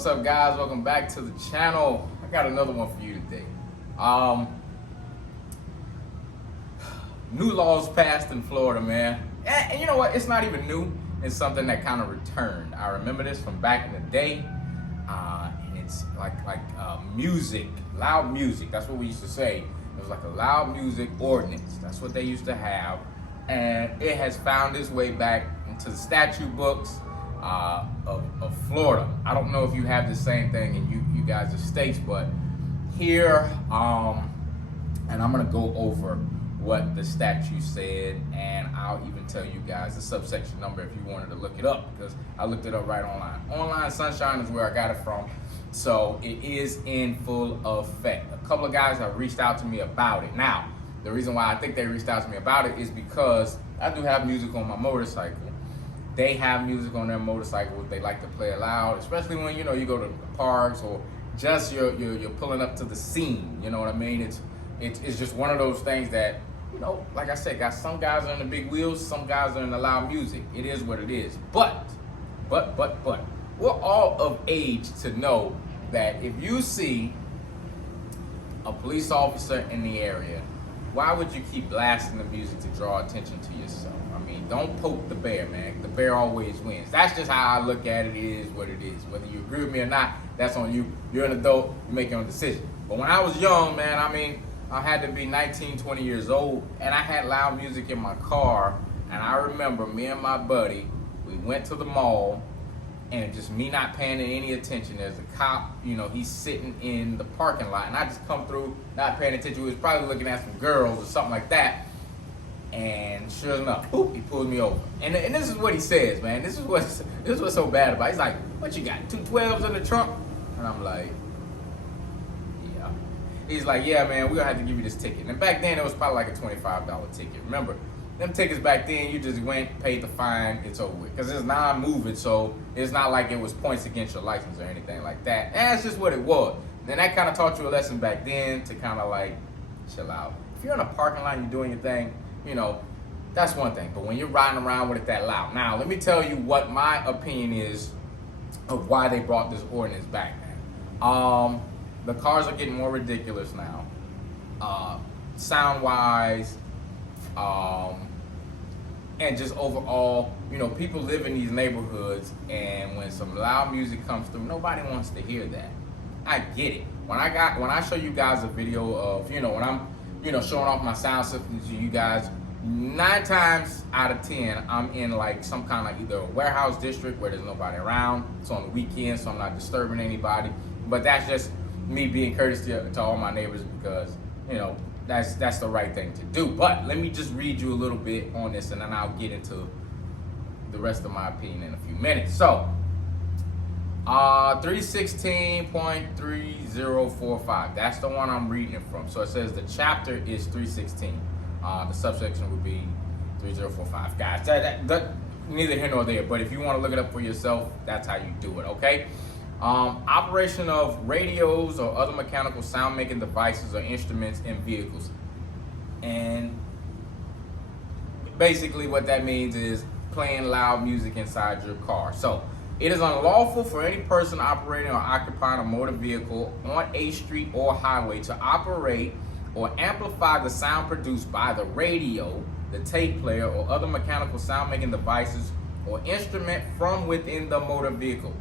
What's up, guys? Welcome back to the channel. I got another one for you today. New laws passed in Florida, man. And you know what? It's not even new. It's something that kind of returned. I remember this from back in the day. And it's like music, loud music. That's what we used to say. It was like a loud music ordinance. That's what they used to have. And it has found its way back into the statute books of Florida. I don't know if you have the same thing in you guys' states, but here, and I'm gonna go over what the statute said, and I'll even tell you guys the subsection number if you wanted to look it up, because I looked it up right online. Online Sunshine is where I got it from, so it is in full effect. A couple of guys have reached out to me about it. Now, the reason why I think they reached out to me about it is because I do have music on my motorcycle. They have music on their motorcycles. They like to play it loud, especially when you go to parks or just you're pulling up to the scene. You know what I mean? It's just one of those things that, like I said, some guys are in the big wheels, some guys are in the loud music. It is what it is. But we're all of age to know that if you see a police officer in the area, why would you keep blasting the music to draw attention to yourself? I mean, don't poke the bear, man. The bear always wins. That's just how I look at it. It is what it is. Whether you agree with me or not, that's on you. You're an adult. You make your own decision. But when I was young, man, I had to be 19, 20 years old, and I had loud music in my car. And I remember me and my buddy, we went to the mall, and just me not paying any attention. There's a cop, he's sitting in the parking lot, and I just come through, not paying attention. He was probably looking at some girls or something like that. And sure enough, boop, he pulls me over. And this is what he says, man. This is what's so bad about it. He's like, "What you got? 2 12s in the trunk?" And I'm like, "Yeah." He's like, "Yeah, man, we're gonna have to give you this ticket." And back then it was probably like a $25 ticket. Remember, them tickets back then, you just went, paid the fine, it's over with. Because it's non-moving, so it's not like it was points against your license or anything like that. And that's just what it was. And that kind of taught you a lesson back then to kind of like chill out. If you're in a parking lot and you're doing your thing, that's one thing. But when you're riding around with it that loud. Now, let me tell you what my opinion is of why they brought this ordinance back, man. The cars are getting more ridiculous now. Sound-wise, and just overall, people live in these neighborhoods, and when some loud music comes through, nobody wants to hear that. I get it. When I show you guys a video of, when I'm, showing off my sound system to you guys, 9 times out of 10, I'm in like some kind of either a warehouse district where there's nobody around. It's on the weekend, so I'm not disturbing anybody. But that's just me being courteous to all my neighbors because, that's the right thing to do. But let me just read you a little bit on this, and then I'll get into the rest of my opinion in a few minutes. So, 316.3045. That's the one I'm reading it from. So it says the chapter is 316. The subsection would be 3045. Guys, that neither here nor there. But if you want to look it up for yourself, that's how you do it. Okay. Operation of radios or other mechanical sound-making devices or instruments in vehicles. And basically what that means is playing loud music inside your car. So, it is unlawful for any person operating or occupying a motor vehicle on a street or highway to operate or amplify the sound produced by the radio, the tape player, or other mechanical sound-making devices or instrument from within the motor vehicle.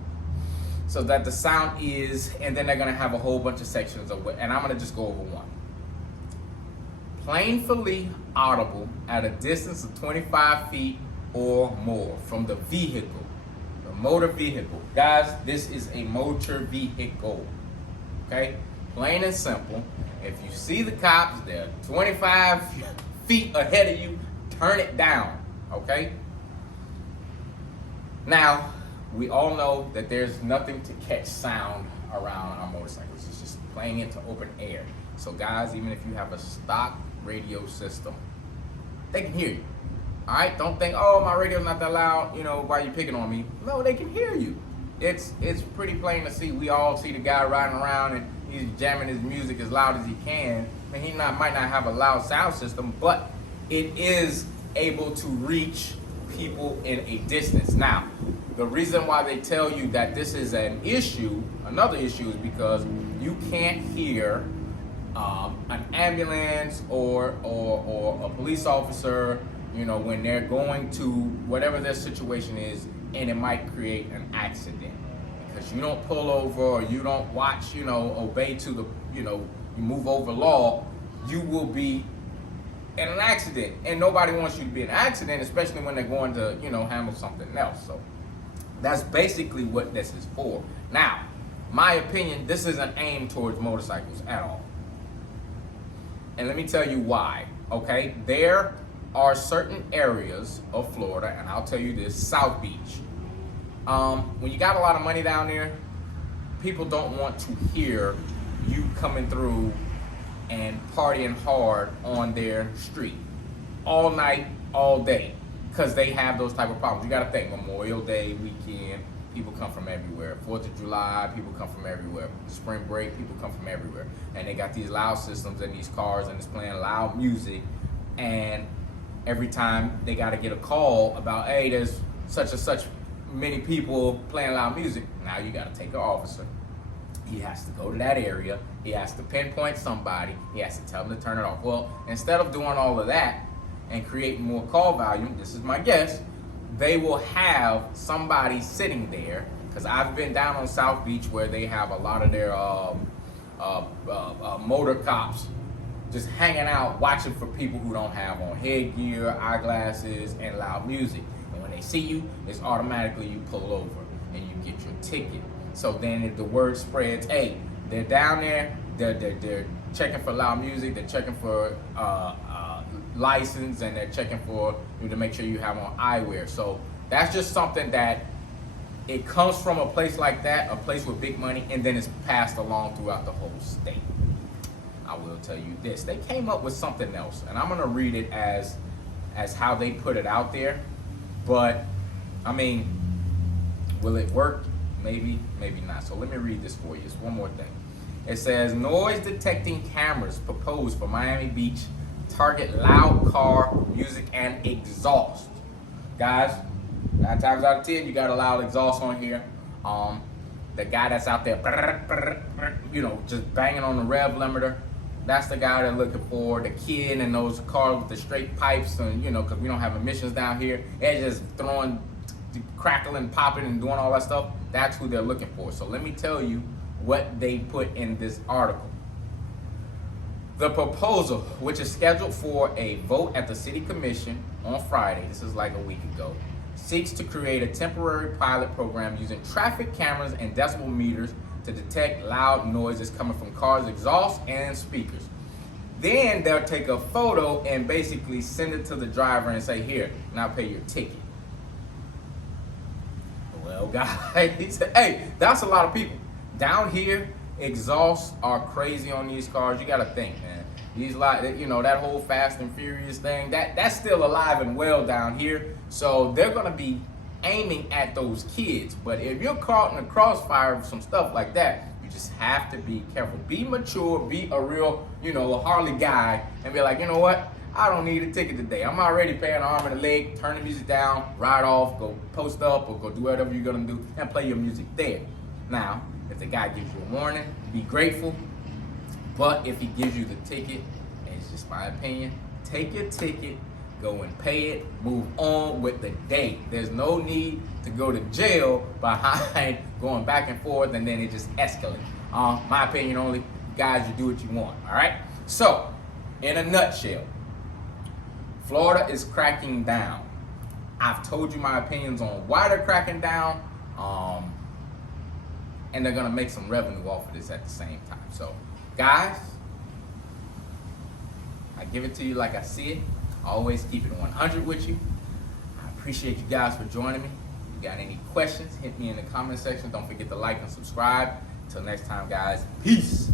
So that the sound is, and then they're gonna have a whole bunch of sections of it, and I'm gonna just go over one. Plainly audible at a distance of 25 feet or more from the vehicle. The motor vehicle. Guys, this is a motor vehicle. Okay? Plain and simple. If you see the cops, they're 25 feet ahead of you, turn it down. Okay? Now, we all know that there's nothing to catch sound around our motorcycles. It's just playing into open air. So guys, even if you have a stock radio system, they can hear you. All right? Don't think, oh, my radio's not that loud, why are you picking on me? No, they can hear you. It's pretty plain to see. We all see the guy riding around and he's jamming his music as loud as he can. And he might not have a loud sound system, but it is able to reach people in a distance. Now, the reason why they tell you that this is an issue, another issue, is because you can't hear an ambulance or a police officer, when they're going to whatever their situation is, and it might create an accident. Because you don't pull over or you don't watch, obey to the, you move over law, you will be in an accident. And nobody wants you to be in an accident, especially when they're going to, handle something else. So that's basically what this is for. Now, my opinion, this isn't aimed towards motorcycles at all. And let me tell you why, okay? There are certain areas of Florida, and I'll tell you this, South Beach. When you got a lot of money down there, people don't want to hear you coming through and partying hard on their street all night, all day, because they have those type of problems. You got to think, Memorial Day weekend, people come from everywhere. 4th of July, people come from everywhere. Spring break, people come from everywhere. And they got these loud systems in these cars, and it's playing loud music. And every time they got to get a call about, hey, there's such and such many people playing loud music. Now you got to take an officer. He has to go to that area. He has to pinpoint somebody. He has to tell them to turn it off. Well, instead of doing all of that and creating more call volume, this is my guess, they will have somebody sitting there, because I've been down on South Beach where they have a lot of their motor cops just hanging out, watching for people who don't have on headgear, eyeglasses, and loud music. And when they see you, it's automatically you pull over and you get your ticket. So then if the word spreads, hey, they're down there, they're checking for loud music, they're checking for license, and they're checking for you to make sure you have on eyewear. So that's just something that it comes from a place like that, a place with big money, and then it's passed along throughout the whole state. I will tell you this, they came up with something else, and I'm gonna read it as how they put it out there. But I mean, will it work? Maybe, maybe not. So let me read this for you. It's one more thing. It says, noise detecting cameras proposed for Miami Beach target loud car music and exhaust. Guys, 9 times out of 10, you got a loud exhaust on here. The guy that's out there, just banging on the rev limiter, that's the guy they're looking for. The kid in those cars with the straight pipes, and because we don't have emissions down here, they're just throwing, crackling, popping, and doing all that stuff. That's who they're looking for. So let me tell you what they put in this article. The proposal, which is scheduled for a vote at the City Commission on Friday, this is like a week ago, seeks to create a temporary pilot program using traffic cameras and decibel meters to detect loud noises coming from cars' exhaust and speakers. Then they'll take a photo and basically send it to the driver and say, here, now pay your ticket. Well, guys, hey, that's a lot of people. Down here, exhausts are crazy on these cars. You gotta think, man. These that whole Fast and Furious thing, that's still alive and well down here. So they're gonna be aiming at those kids. But if you're caught in the crossfire of some stuff like that, you just have to be careful. Be mature, be a real, a Harley guy, and be like, you know what? I don't need a ticket today. I'm already paying an arm and a leg. Turn the music down, ride off, go post up, or go do whatever you're gonna do, and play your music there. Now, if the guy gives you a warning, be grateful. But if he gives you the ticket, and it's just my opinion, take your ticket, go and pay it, move on with the day. There's no need to go to jail behind going back and forth, and then it just escalates. My opinion only, guys, you do what you want, all right? So, in a nutshell, Florida is cracking down. I've told you my opinions on why they're cracking down, and they're gonna make some revenue off of this at the same time. So, guys, I give it to you like I see it. I always keep it 100 with you. I appreciate you guys for joining me. If you got any questions, hit me in the comment section. Don't forget to like and subscribe. Until next time, guys, peace.